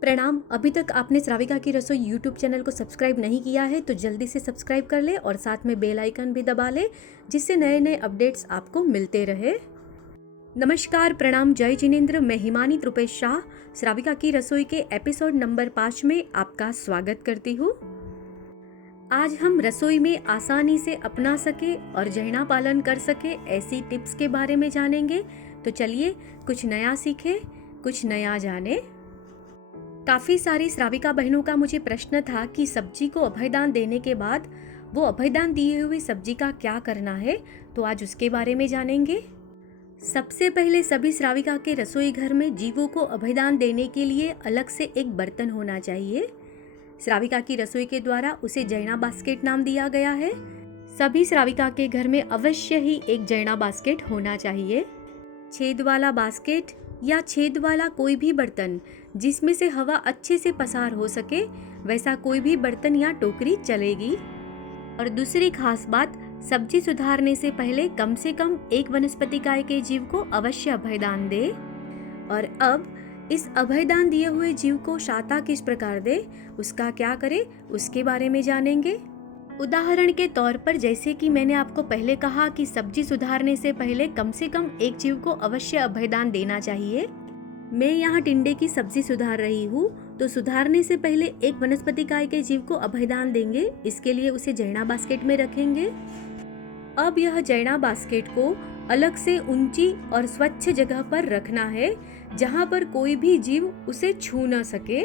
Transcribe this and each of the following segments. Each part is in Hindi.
प्रणाम। अभी तक आपने श्राविका की रसोई यूट्यूब चैनल को सब्सक्राइब नहीं किया है तो जल्दी से सब्सक्राइब कर ले और साथ में बेल आइकन भी दबा ले, जिससे नए नए अपडेट्स आपको मिलते रहे। नमस्कार, प्रणाम, जय जिनेंद्र। मैं हिमानी त्रुपेश शाह श्राविका की रसोई के एपिसोड नंबर 5 में आपका स्वागत करती हूँ। आज हम रसोई में आसानी से अपना सके और जहना पालन कर सके ऐसी टिप्स के बारे में जानेंगे। तो चलिए कुछ नया सीखें, कुछ नया जाने। काफ़ी सारी श्राविका बहनों का मुझे प्रश्न था कि सब्जी को अभयदान देने के बाद वो अभयदान दिए हुई सब्जी का क्या करना है, तो आज उसके बारे में जानेंगे। सबसे पहले सभी श्राविका के रसोई घर में जीवों को अभयदान देने के लिए अलग से एक बर्तन होना चाहिए। श्राविका की रसोई के द्वारा उसे जैना बास्केट नाम दिया गया है। सभी श्राविका के घर में अवश्य ही एक जैना बास्केट होना चाहिए। छेद वाला बास्केट या छेद वाला कोई भी बर्तन जिसमें से हवा अच्छे से पसार हो सके, वैसा कोई भी बर्तन या टोकरी चलेगी। और दूसरी खास बात, सब्जी सुधारने से पहले कम से कम एक वनस्पतिकाय के जीव को अवश्य अभयदान दे। और अब इस अभयदान दिए हुए जीव को शाता किस प्रकार दे, उसका क्या करे, उसके बारे में जानेंगे। उदाहरण के तौर पर, जैसे कि मैंने आपको पहले कहा कि सब्जी सुधारने से पहले कम से कम एक जीव को अवश्य अभयदान देना चाहिए। मैं यहाँ टिंडे की सब्जी सुधार रही हूँ, तो सुधारने से पहले एक वनस्पतिकाय के जीव को अभयदान देंगे। इसके लिए उसे जैना बास्केट में रखेंगे। अब यह जैना बास्केट को अलग से ऊंची और स्वच्छ जगह पर रखना है, जहाँ पर कोई भी जीव उसे छू न सके,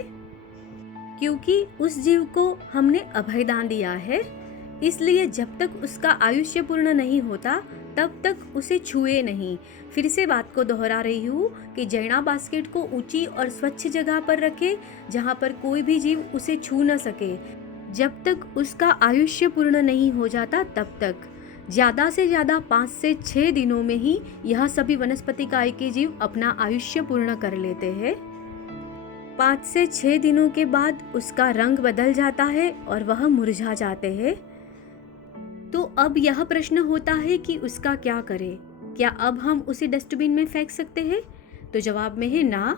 क्योंकि उस जीव को हमने अभयदान दिया है। इसलिए जब तक उसका आयुष्य पूर्ण नहीं होता तब तक उसे छुए नहीं। फिर से बात को दोहरा रही हूँ कि जैना बास्केट को ऊंची और स्वच्छ जगह पर रखे, जहाँ पर कोई भी जीव उसे छू न सके। जब तक उसका आयुष्य पूर्ण नहीं हो जाता तब तक, ज़्यादा से ज़्यादा 5 से 6 दिनों में ही यह सभी वनस्पतिकाय के जीव अपना आयुष्य पूर्ण कर लेते हैं। 5 से 6 दिनों के बाद उसका रंग बदल जाता है और वह मुरझा जाते हैं। तो अब यह प्रश्न होता है कि उसका क्या करें। क्या अब हम उसे डस्टबिन में फेंक सकते हैं? तो जवाब में है ना।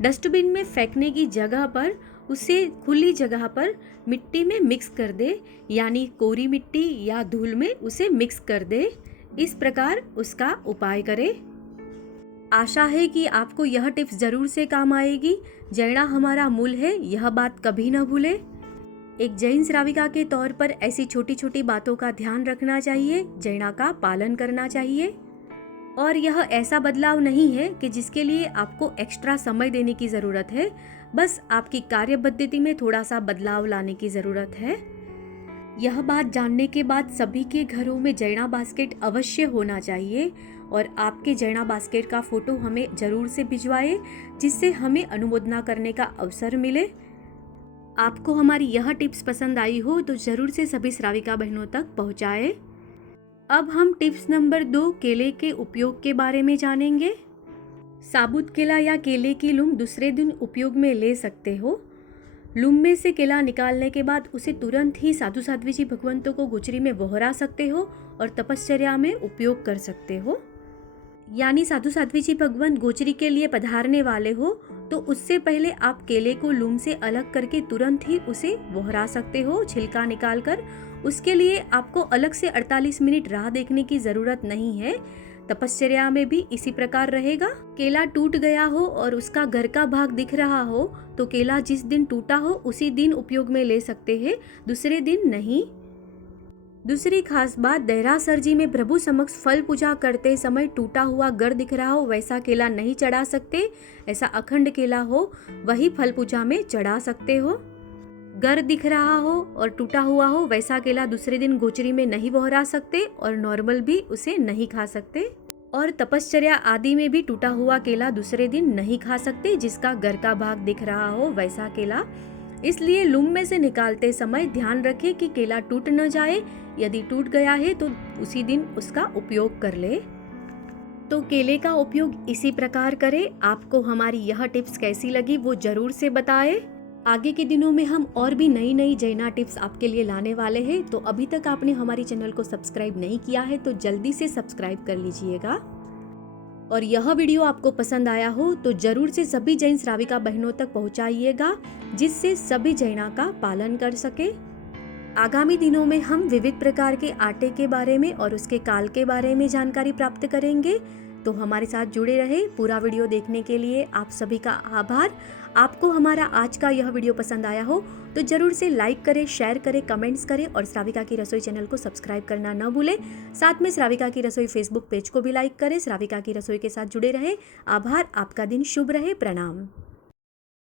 डस्टबिन में फेंकने की जगह पर उसे खुली जगह पर मिट्टी में मिक्स कर दे, यानी कोरी मिट्टी या धूल में उसे मिक्स कर दे। इस प्रकार उसका उपाय करें। आशा है कि आपको यह टिप्स जरूर से काम आएगी। जैना हमारा मूल है, यह बात कभी न भूले। एक जैन श्राविका के तौर पर ऐसी छोटी छोटी बातों का ध्यान रखना चाहिए, जैना का पालन करना चाहिए। और यह ऐसा बदलाव नहीं है कि जिसके लिए आपको एक्स्ट्रा समय देने की ज़रूरत है, बस आपकी कार्य पद्धति में थोड़ा सा बदलाव लाने की ज़रूरत है। यह बात जानने के बाद सभी के घरों में जैना बास्केट अवश्य होना चाहिए। और आपके जैना बास्केट का फोटो हमें ज़रूर से भिजवाए, जिससे हमें अनुमोदना करने का अवसर मिले। आपको हमारी यह टिप्स पसंद आई हो तो ज़रूर से सभी श्राविका बहनों तक पहुँचाए। अब हम टिप्स नंबर 2 केले के उपयोग के बारे में जानेंगे। साबुत केला या केले की लूम दूसरे दिन उपयोग में ले सकते हो। लूम में से केला निकालने के बाद उसे तुरंत ही साधु साध्वी जी भगवंतों को गुचरी में बोहरा सकते हो और तपश्चर्या में उपयोग कर सकते हो। यानी साधु साध्वी जी भगवंत गोचरी के लिए पधारने वाले हो तो उससे पहले आप केले को लूम से अलग करके तुरंत ही उसे बोहरा सकते हो, छिलका निकाल कर। उसके लिए आपको अलग से 48 मिनट राह देखने की ज़रूरत नहीं है। तपश्चर्या में भी इसी प्रकार रहेगा। केला टूट गया हो और उसका घर का भाग दिख रहा हो तो केला जिस दिन टूटा हो उसी दिन उपयोग में ले सकते हैं, दूसरे दिन नहीं। दूसरी खास बात, देहरासर जी में प्रभु समक्ष फल पूजा करते समय टूटा हुआ गर दिख रहा हो वैसा केला नहीं चढ़ा सकते। ऐसा अखंड केला हो वही फल पूजा में चढ़ा सकते हो। गर दिख रहा हो और टूटा हुआ हो वैसा केला दूसरे दिन गोचरी में नहीं बोहरा सकते और नॉर्मल भी उसे नहीं खा सकते। और तपश्चर्या आदि में भी टूटा हुआ केला दूसरे दिन नहीं खा सकते, जिसका गर का भाग दिख रहा हो वैसा केला। इसलिए लूम में से निकालते समय ध्यान रखें कि केला टूट न जाए। यदि टूट गया है तो उसी दिन उसका उपयोग कर ले। तो केले का उपयोग इसी प्रकार करें। आपको हमारी यह टिप्स कैसी लगी वो जरूर से बताएं। आगे के दिनों में हम और भी नई नई जैना टिप्स आपके लिए लाने वाले हैं। तो अभी तक आपने हमारी चैनल को सब्सक्राइब नहीं किया है तो जल्दी से सब्सक्राइब कर लीजिएगा। और यह वीडियो आपको पसंद आया हो तो जरूर से सभी जैन श्राविका बहनों तक पहुंचाइएगा, जिससे सभी जैना का पालन कर सके। आगामी दिनों में हम विविध प्रकार के आटे के बारे में और उसके काल के बारे में जानकारी प्राप्त करेंगे, तो हमारे साथ जुड़े रहे। पूरा वीडियो देखने के लिए आप सभी का आभार। आपको हमारा आज का यह वीडियो पसंद आया हो तो जरूर से लाइक करें, शेयर करें, कमेंट्स करें और श्राविका की रसोई चैनल को सब्सक्राइब करना न भूलें। साथ में श्राविका की रसोई फेसबुक पेज को भी लाइक करें। श्राविका की रसोई के साथ जुड़े रहे। आभार। आपका दिन शुभ रहे। प्रणाम।